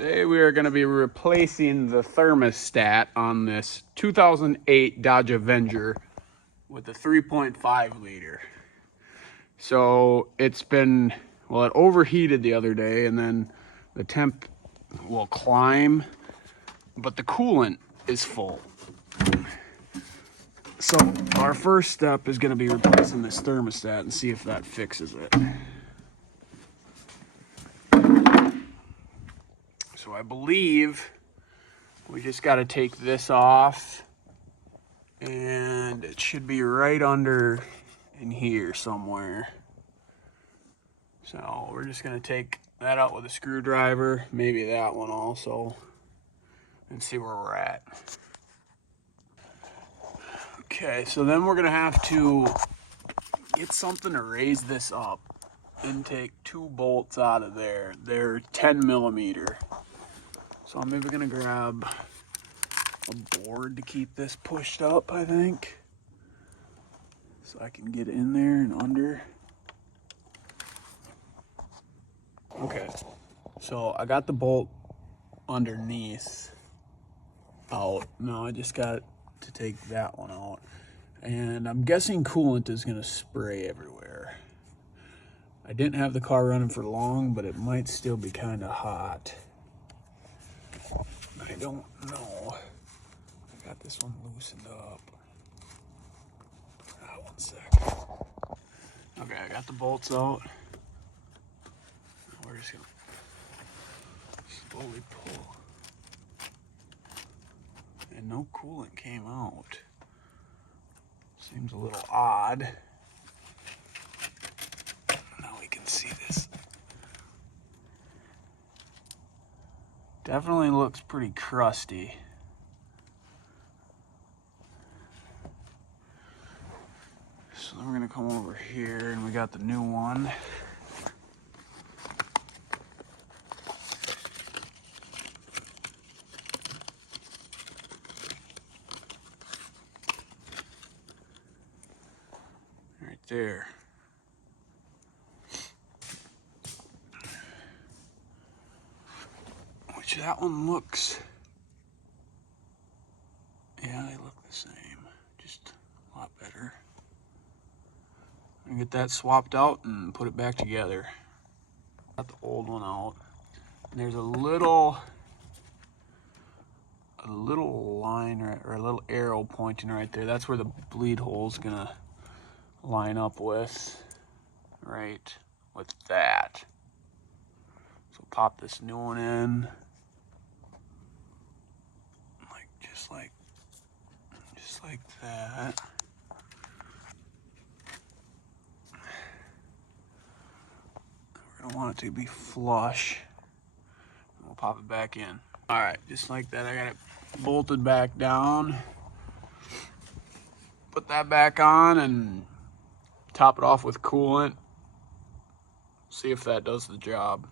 Today we are going to be replacing the thermostat on this 2008 Dodge Avenger with a 3.5 liter. So it's been, well, it overheated the other day and then the temp will climb, but the coolant is full. So our first step is going to be replacing this thermostat and see if that fixes it. So I believe we just got to take this off, and it should be right under in here somewhere. So we're just going to take that out with a screwdriver, maybe that one also, and see where we're at. Okay, so then we're going to have to get something to raise this up and take 2 bolts out of there. They're 10 millimeter. So I'm maybe gonna grab a board to keep this pushed up, I think. So I can get in there and under. Okay, so I got the bolt underneath out. Now I just got to take that one out. And I'm guessing coolant is gonna spray everywhere. I didn't have the car running for long, but it might still be kind of hot. I don't know. I got this one loosened up. One sec. Okay, I got the bolts out. We're just gonna slowly pull. And no coolant came out. Seems a little odd. Now we can see this. Definitely looks pretty crusty. So then we're gonna come over here and we got the new one. Right there. Which that one looks, yeah, they look the same, just a lot better. I'm gonna get that swapped out and put it back together. Got the old one out. And there's a little line or a little arrow pointing right there. That's where the bleed hole's gonna line up with, right with that. So pop this new one in. Just like that. We're gonna want it to be flush. We'll pop it back in. All right, just like that. I got it bolted back down. Put that back on and top it off with coolant. See if that does the job.